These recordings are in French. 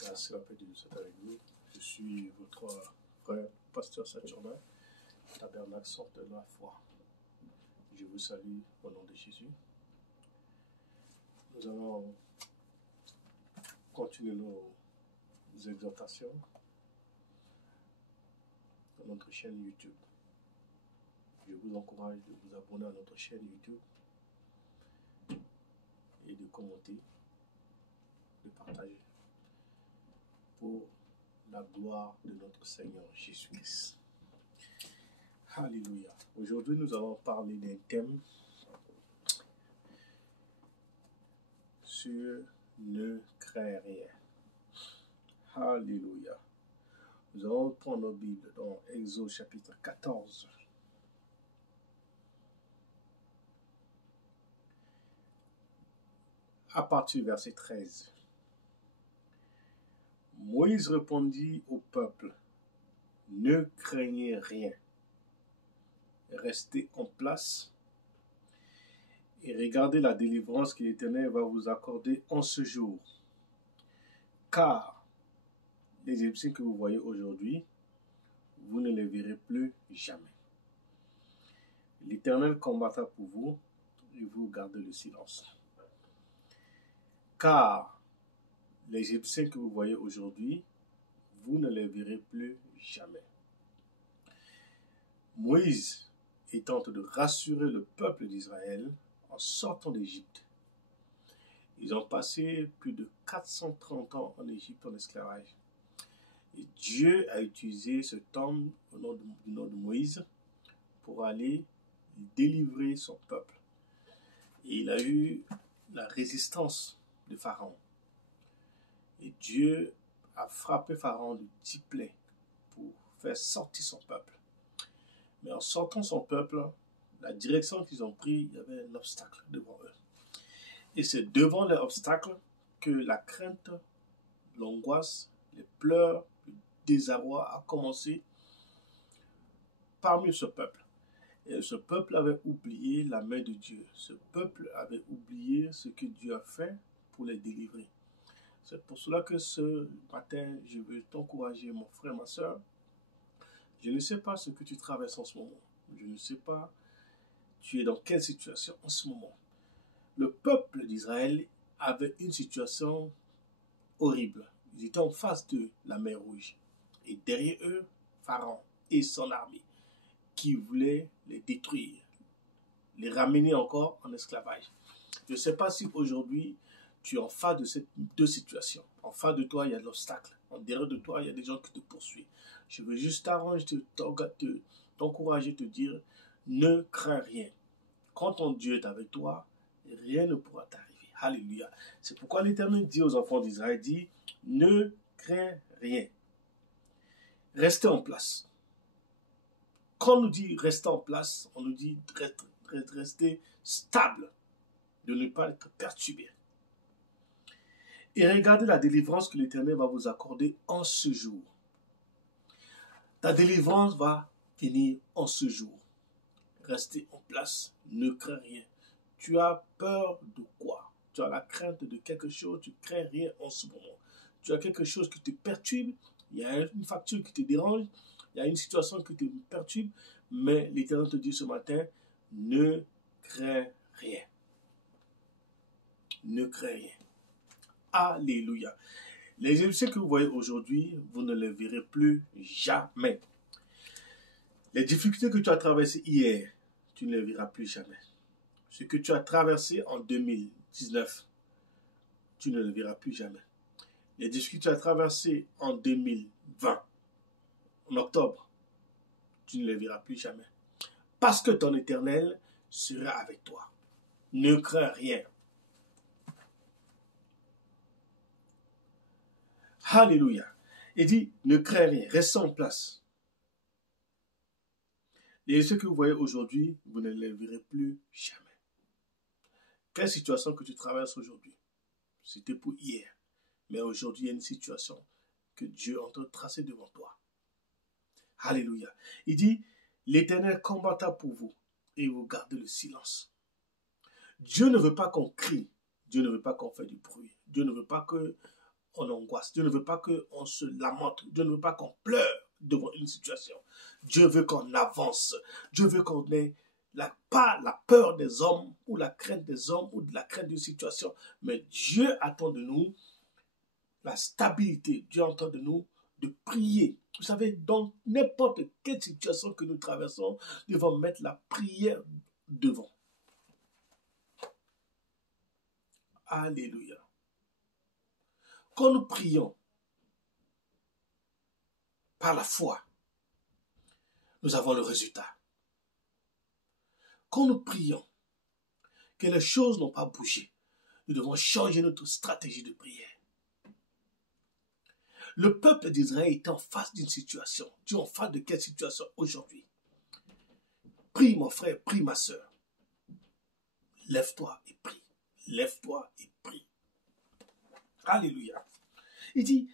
Grâce et la paix de Dieu soit avec vous. Je suis votre frère, pasteur Saturnin, tabernacle Centre de la foi. Je vous salue au nom de Jésus. Nous allons continuer nos exhortations sur notre chaîne YouTube. Je vous encourage de vous abonner à notre chaîne YouTube et de commenter, de partager pour la gloire de notre Seigneur Jésus-Christ. Alléluia. Aujourd'hui, nous allons parler d'un thème sur ne crains rien. Alléluia. Nous allons prendre nos Bibles dans Exode chapitre 14. À partir du verset 13. Moïse répondit au peuple, ne craignez rien, restez en place et regardez la délivrance que l'Éternel va vous accorder en ce jour. Car les Égyptiens que vous voyez aujourd'hui, vous ne les verrez plus jamais. L'Éternel combattra pour vous et vous gardez le silence. Car les Égyptiens que vous voyez aujourd'hui, vous ne les verrez plus jamais. Moïse est en train de rassurer le peuple d'Israël en sortant d'Égypte. Ils ont passé plus de 430 ans en Égypte en esclavage. Et Dieu a utilisé ce temps au nom de Moïse pour aller délivrer son peuple. Et il a eu la résistance de Pharaon. Et Dieu a frappé Pharaon de 10 plaies pour faire sortir son peuple. Mais en sortant son peuple, la direction qu'ils ont prise, il y avait un obstacle devant eux. Et c'est devant l'obstacle que la crainte, l'angoisse, les pleurs, le désarroi a commencé parmi ce peuple. Et ce peuple avait oublié la main de Dieu. Ce peuple avait oublié ce que Dieu a fait pour les délivrer. C'est pour cela que ce matin, je veux t'encourager, mon frère, ma soeur. Je ne sais pas ce que tu traverses en ce moment. Je ne sais pas tu es dans quelle situation en ce moment. Le peuple d'Israël avait une situation horrible. Ils étaient en face de la mer Rouge. Et derrière eux, Pharaon et son armée qui voulaient les détruire, les ramener encore en esclavage. Je ne sais pas si aujourd'hui, tu es en face de ces deux situations. En face de toi, il y a de l'obstacle. En derrière de toi, il y a des gens qui te poursuivent. Je veux juste t'encourager, te dire, ne crains rien. Quand ton Dieu est avec toi, rien ne pourra t'arriver. Alléluia. C'est pourquoi l'Éternel dit aux enfants d'Israël, dit, ne crains rien. Restez en place. Quand on nous dit rester en place, on nous dit rester stable, de ne pas être perturbé. Et regardez la délivrance que l'Éternel va vous accorder en ce jour. Ta délivrance va venir en ce jour. Restez en place, ne crains rien. Tu as peur de quoi? Tu as la crainte de quelque chose, tu ne crains rien en ce moment. Tu as quelque chose qui te perturbe, il y a une facture qui te dérange, il y a une situation qui te perturbe, mais l'Éternel te dit ce matin, ne crains rien. Ne crains rien. Alléluia. Les Égyptiens que vous voyez aujourd'hui, vous ne les verrez plus jamais. Les difficultés que tu as traversées hier, tu ne les verras plus jamais. Ce que tu as traversé en 2019, tu ne le verras plus jamais. Les difficultés que tu as traversées en 2020, en octobre, tu ne les verras plus jamais. Parce que ton Éternel sera avec toi. Ne crains rien. Alléluia. Il dit, ne crains rien, reste en place. Et ce que vous voyez aujourd'hui, vous ne les verrez plus jamais. Quelle situation que tu traverses aujourd'hui? C'était pour hier. Mais aujourd'hui, il y a une situation que Dieu est en train de tracer devant toi. Alléluia. Il dit, l'Éternel combattra pour vous et vous gardez le silence. Dieu ne veut pas qu'on crie. Dieu ne veut pas qu'on fasse du bruit. Dieu ne veut pas en angoisse. Dieu ne veut pas qu'on se lamente. Dieu ne veut pas qu'on pleure devant une situation. Dieu veut qu'on avance. Dieu veut qu'on ait pas la peur des hommes ou la crainte des hommes ou de la crainte d'une situation. Mais Dieu attend de nous la stabilité. Dieu attend de nous de prier. Vous savez, dans n'importe quelle situation que nous traversons, nous devons mettre la prière devant. Alléluia. Quand nous prions par la foi, nous avons le résultat. Quand nous prions que les choses n'ont pas bougé, nous devons changer notre stratégie de prière. Le peuple d'Israël était en face d'une situation. Tu es en face de quelle situation aujourd'hui? Prie mon frère, prie ma soeur. Lève-toi et prie. Lève-toi et prie. Alléluia. Il dit,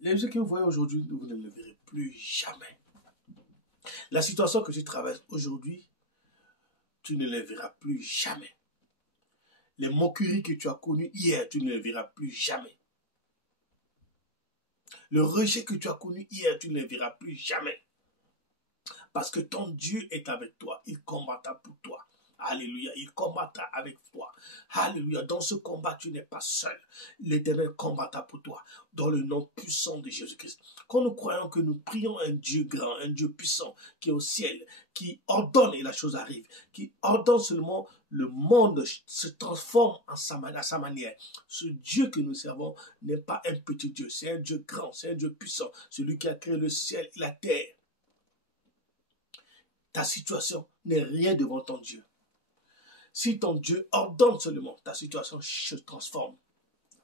les choses que vous voyez aujourd'hui, vous ne le verrez plus jamais. La situation que tu traverses aujourd'hui, tu ne les verras plus jamais. Les moqueries que tu as connues hier, tu ne les verras plus jamais. Le rejet que tu as connu hier, tu ne les verras plus jamais. Parce que ton Dieu est avec toi. Il combattra pour toi. Alléluia. Il combattra avec toi. Alléluia. Dans ce combat, tu n'es pas seul. L'Éternel combattra pour toi. Dans le nom puissant de Jésus-Christ. Quand nous croyons que nous prions un Dieu grand, un Dieu puissant, qui est au ciel, qui ordonne et la chose arrive, qui ordonne seulement le monde se transforme à sa manière. Ce Dieu que nous servons n'est pas un petit Dieu. C'est un Dieu grand, c'est un Dieu puissant. Celui qui a créé le ciel et la terre. Ta situation n'est rien devant ton Dieu. Si ton Dieu ordonne seulement, ta situation se transforme.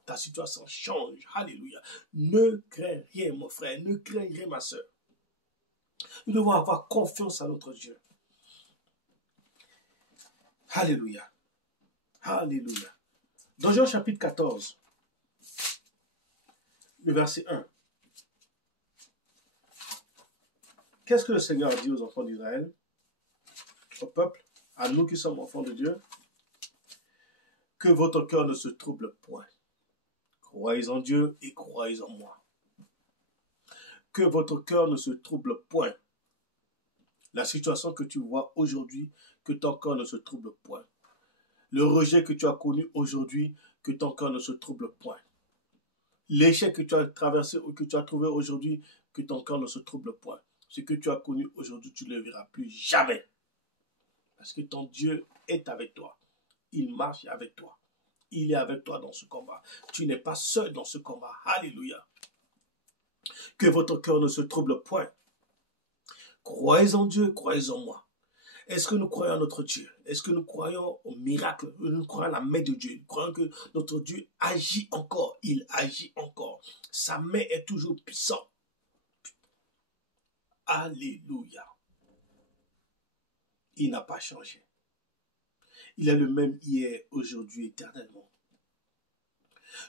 Ta situation change. Alléluia. Ne crains rien, mon frère. Ne crains rien, ma soeur. Nous devons avoir confiance à notre Dieu. Alléluia. Alléluia. Dans Jean chapitre 14, le verset 1. Qu'est-ce que le Seigneur dit aux enfants d'Israël, au peuple, à nous qui sommes enfants de Dieu? Que votre cœur ne se trouble point. Croyez en Dieu et croyez en moi. Que votre cœur ne se trouble point. La situation que tu vois aujourd'hui, que ton cœur ne se trouble point. Le rejet que tu as connu aujourd'hui, que ton cœur ne se trouble point. L'échec que tu as traversé ou que tu as trouvé aujourd'hui, que ton cœur ne se trouble point. Ce que tu as connu aujourd'hui, tu ne le verras plus jamais. Parce que ton Dieu est avec toi. Il marche avec toi. Il est avec toi dans ce combat. Tu n'es pas seul dans ce combat. Alléluia. Que votre cœur ne se trouble point. Croyez en Dieu, croyez en moi. Est-ce que nous croyons à notre Dieu? Est-ce que nous croyons au miracle? Nous croyons à la main de Dieu. Nous croyons que notre Dieu agit encore. Il agit encore. Sa main est toujours puissante. Alléluia. Il n'a pas changé. Il est le même hier, aujourd'hui, éternellement.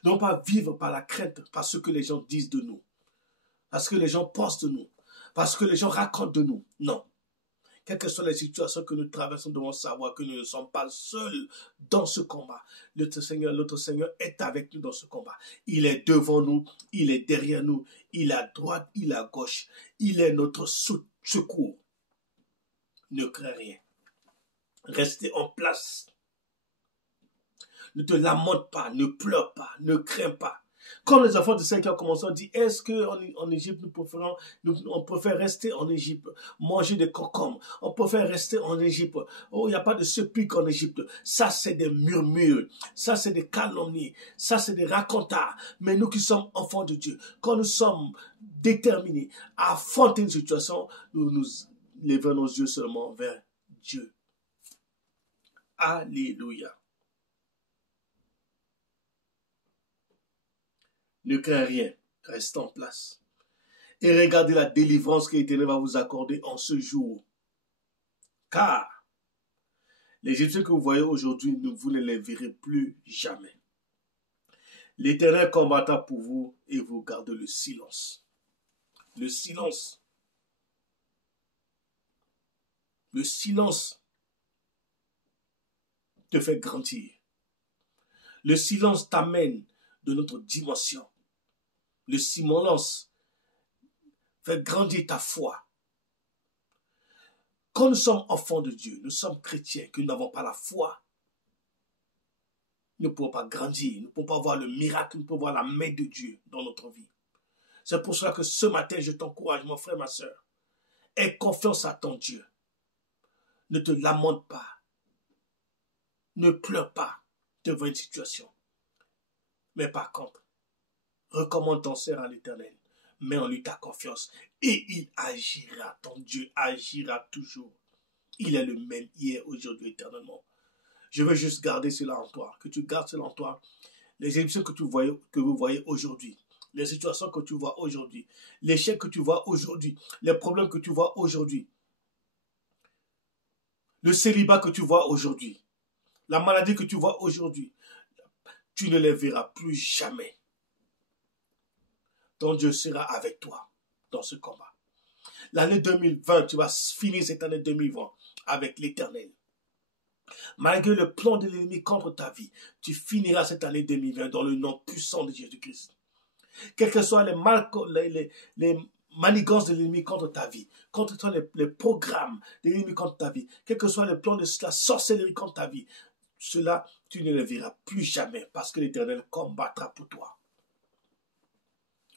Non pas vivre par la crainte, par ce que les gens disent de nous, parce que les gens pensent de nous, parce que les gens racontent de nous. Non. Quelles que soient les situations que nous traversons, nous devons savoir que nous ne sommes pas seuls dans ce combat. Notre Seigneur est avec nous dans ce combat. Il est devant nous, il est derrière nous, il est à droite, il est à gauche. Il est notre secours. Ne crains rien. Restez en place. Ne te lamente pas, ne pleure pas, ne crains pas. Comme les enfants de 5 ans ont commencé, on dit, est-ce qu'en Égypte, on préfère rester en Égypte, manger des concombres, on préfère rester en Égypte. Oh, il n'y a pas de supplique en Égypte. Ça, c'est des murmures, ça, c'est des calomnies, ça, c'est des racontards. Mais nous qui sommes enfants de Dieu, quand nous sommes déterminés à affronter une situation, nous levons nos yeux seulement vers Dieu. Alléluia. Ne crains rien, reste en place. Et regardez la délivrance que l'Éternel va vous accorder en ce jour. Car les Égyptiens que vous voyez aujourd'hui, vous ne les verrez plus jamais. L'Éternel combattra pour vous et vous gardez le silence. Le silence. Le silence te fait grandir. Le silence t'amène de notre dimension. le ciment lance. Fais grandir ta foi. Quand nous sommes enfants de Dieu, nous sommes chrétiens, que nous n'avons pas la foi, nous ne pouvons pas grandir, nous ne pouvons pas voir le miracle, nous ne pouvons voir la main de Dieu dans notre vie. C'est pour cela que ce matin, je t'encourage, mon frère, ma soeur. Aie confiance à ton Dieu. Ne te lamente pas. Ne pleure pas devant une situation. Mais par contre, recommande ton ser à l'Éternel. Mets en lui ta confiance. Et il agira. Ton Dieu agira toujours. Il est le même hier, aujourd'hui, éternellement. Je veux juste garder cela en toi. Que tu gardes cela en toi. Les émotions que vous voyez aujourd'hui. Les situations que tu vois aujourd'hui. L'échec que tu vois aujourd'hui. Les problèmes que tu vois aujourd'hui. Le célibat que tu vois aujourd'hui. La maladie que tu vois aujourd'hui. Tu ne les verras plus jamais. Ton Dieu sera avec toi dans ce combat. L'année 2020, tu vas finir cette année 2020 avec l'Éternel. Malgré le plan de l'ennemi contre ta vie, tu finiras cette année 2020 dans le nom puissant de Jésus-Christ. Quels que soient les manigances de l'ennemi contre ta vie, contre toi les programmes de l'ennemi contre ta vie, quels que soient les plans de la sorcellerie contre ta vie, cela, tu ne les verras plus jamais parce que l'Éternel combattra pour toi.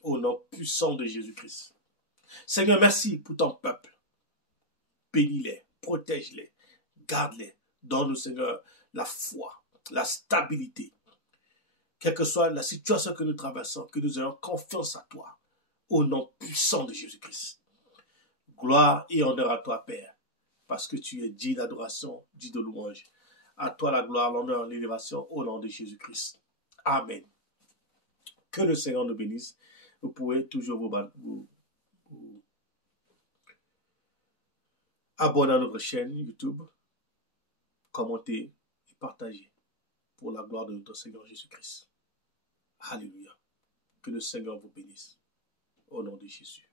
Au nom puissant de Jésus-Christ. Seigneur, merci pour ton peuple. Bénis-les, protège-les, garde-les. Donne-nous, Seigneur, la foi, la stabilité. Quelle que soit la situation que nous traversons, que nous ayons confiance à toi. Au nom puissant de Jésus-Christ. Gloire et honneur à toi, Père, parce que tu es digne d'adoration, digne de louange. À toi la gloire, l'honneur, l'élévation, au nom de Jésus-Christ. Amen. Que le Seigneur nous bénisse. Vous pouvez toujours vous abonner à notre chaîne YouTube, commenter et partager pour la gloire de notre Seigneur Jésus-Christ. Alléluia. Que le Seigneur vous bénisse. Au nom de Jésus.